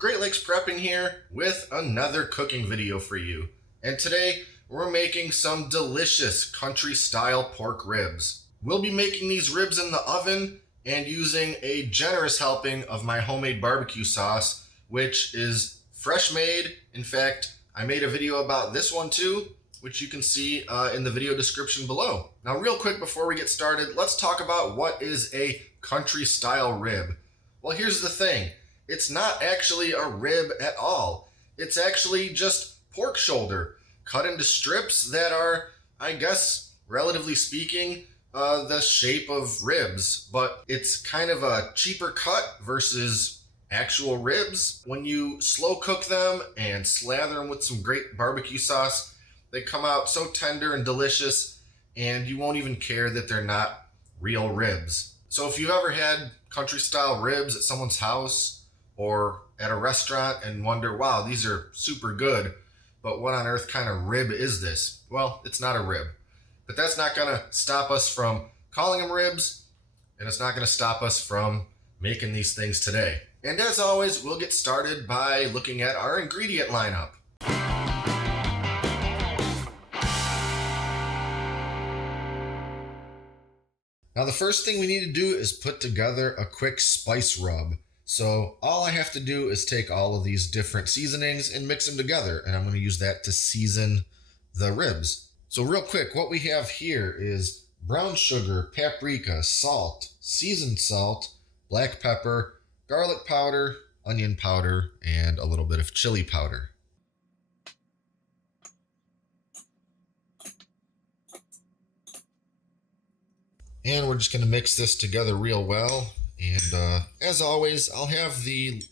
Great Lakes Prepping here with another cooking video for you. And today we're making some delicious country style pork ribs. We'll be making these ribs in the oven and using a generous helping of my homemade barbecue sauce, which is fresh made. In fact, I made a video about this one too, which you can see in the video description below. Now real quick before we get started, let's talk about what is a country style rib. Well, here's the thing. It's not actually a rib at all. It's actually just pork shoulder cut into strips that are, I guess, relatively speaking, the shape of ribs, but it's kind of a cheaper cut versus actual ribs. When you slow cook them and slather them with some great barbecue sauce, they come out so tender and delicious, and you won't even care that they're not real ribs. So if you've ever had country style ribs at someone's house or at a restaurant and wonder, wow, these are super good, but what on earth kind of rib is this? Well, it's not a rib. But that's not gonna stop us from calling them ribs, and it's not gonna stop us from making these things today. And as always, we'll get started by looking at our ingredient lineup. Now the first thing we need to do is put together a quick spice rub. So all I have to do is take all of these different seasonings and mix them together, and I'm going to use that to season the ribs. So real quick, what we have here is brown sugar, paprika, salt, seasoned salt, black pepper, garlic powder, onion powder, and a little bit of chili powder. And we're just going to mix this together real well. And as always, I'll have the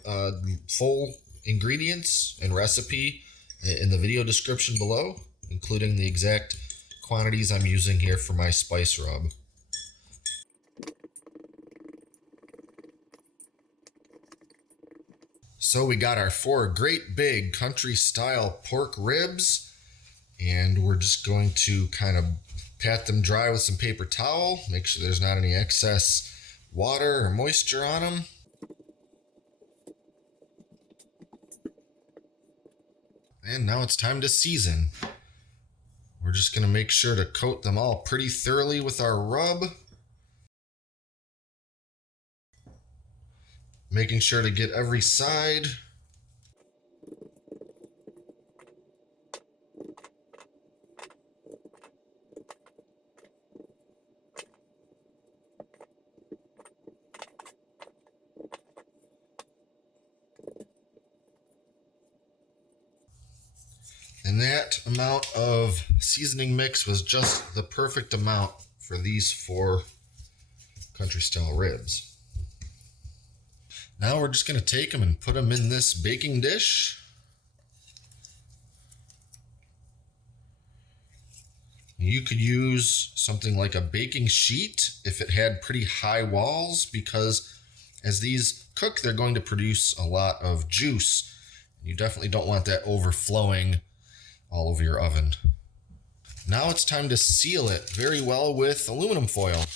full ingredients and recipe in the video description below, including the exact quantities I'm using here for my spice rub. So we got our 4 great big country style pork ribs, and we're just going to kind of pat them dry with some paper towel, make sure there's not any excess water or moisture on them. And now it's time to season. We're just going to make sure to coat them all pretty thoroughly with our rub. Making sure to get every side. And that amount of seasoning mix was just the perfect amount for these 4 country style ribs. Now we're just going to take them and put them in this baking dish. You could use something like a baking sheet if it had pretty high walls, because as these cook, they're going to produce a lot of juice. You definitely don't want that overflowing all over your oven. Now it's time to seal it very well with aluminum foil.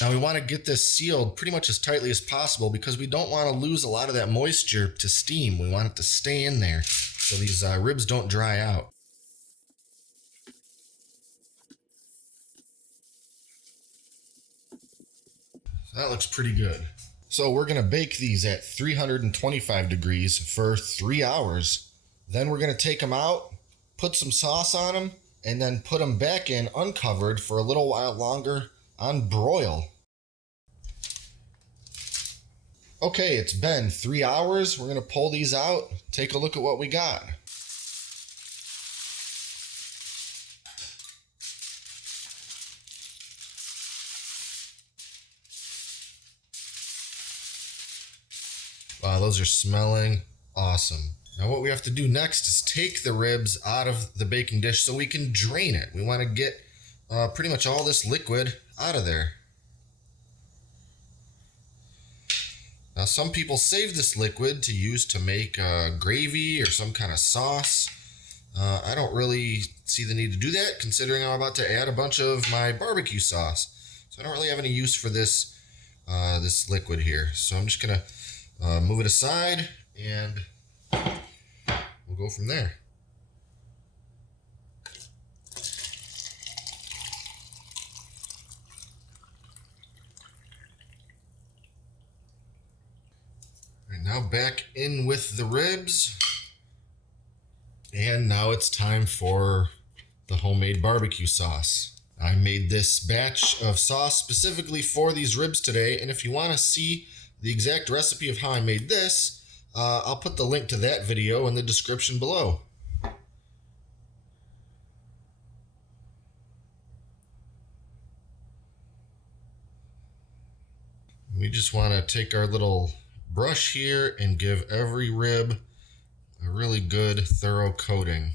Now we want to get this sealed pretty much as tightly as possible because we don't want to lose a lot of that moisture to steam. We want it to stay in there so these ribs don't dry out. So that looks pretty good. So we're going to bake these at 325 degrees for 3 hours. Then we're going to take them out, put some sauce on them, and then put them back in uncovered for a little while longer on broil. Okay, it's been 3 hours. We're going to pull these out, take a look at what we got. Wow, those are smelling awesome. Now what we have to do next is take the ribs out of the baking dish so we can drain it. We want to get pretty much all this liquid out of there. Now, some people save this liquid to use to make gravy or some kind of sauce. I don't really see the need to do that, considering I'm about to add a bunch of my barbecue sauce. So I don't really have any use for this this liquid here. So I'm just gonna move it aside, and we'll go from there. All right, now back in with the ribs. And now it's time for the homemade barbecue sauce. I made this batch of sauce specifically for these ribs today, and if you want to see the exact recipe of how I made this, I'll put the link to that video in the description below. We just want to take our little brush here and give every rib a really good, thorough coating.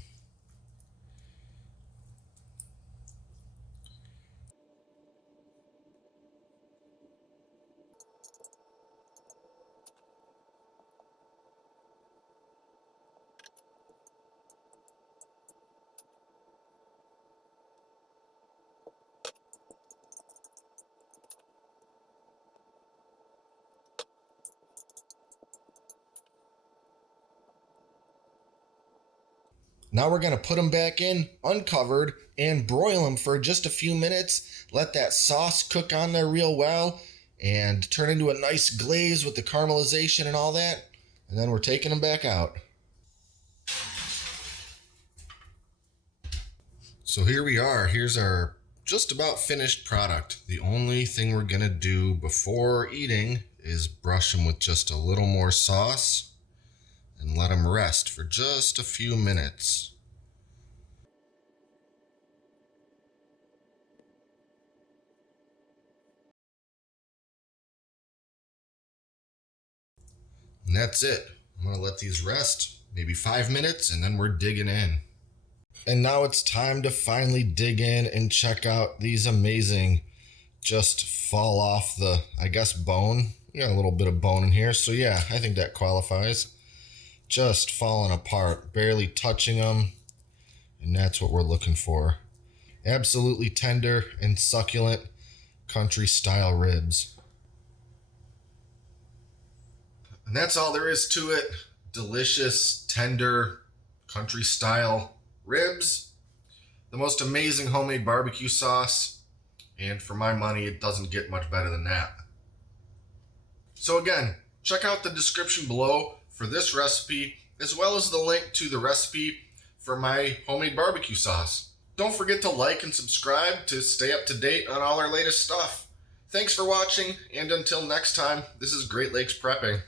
Now we're going to put them back in uncovered and broil them for just a few minutes. Let that sauce cook on there real well and turn into a nice glaze with the caramelization and all that. And then we're taking them back out. So here we are. Here's our just about finished product. The only thing we're going to do before eating is brush them with just a little more sauce and let them rest for just a few minutes. And that's it. I'm gonna let these rest, maybe 5 minutes, and then we're digging in. And now it's time to finally dig in and check out these amazing, just fall off the, I guess, bone. We got a little bit of bone in here, so yeah, I think that qualifies. Just falling apart, barely touching them, and that's what we're looking for. Absolutely tender and succulent country style ribs. And that's all there is to it. Delicious, tender, country style ribs. The most amazing homemade barbecue sauce. And for my money, it doesn't get much better than that. So again, check out the description below for this recipe, as well as the link to the recipe for my homemade barbecue sauce. Don't forget to like and subscribe to stay up to date on all our latest stuff. Thanks for watching, and until next time, this is Great Lakes Prepping.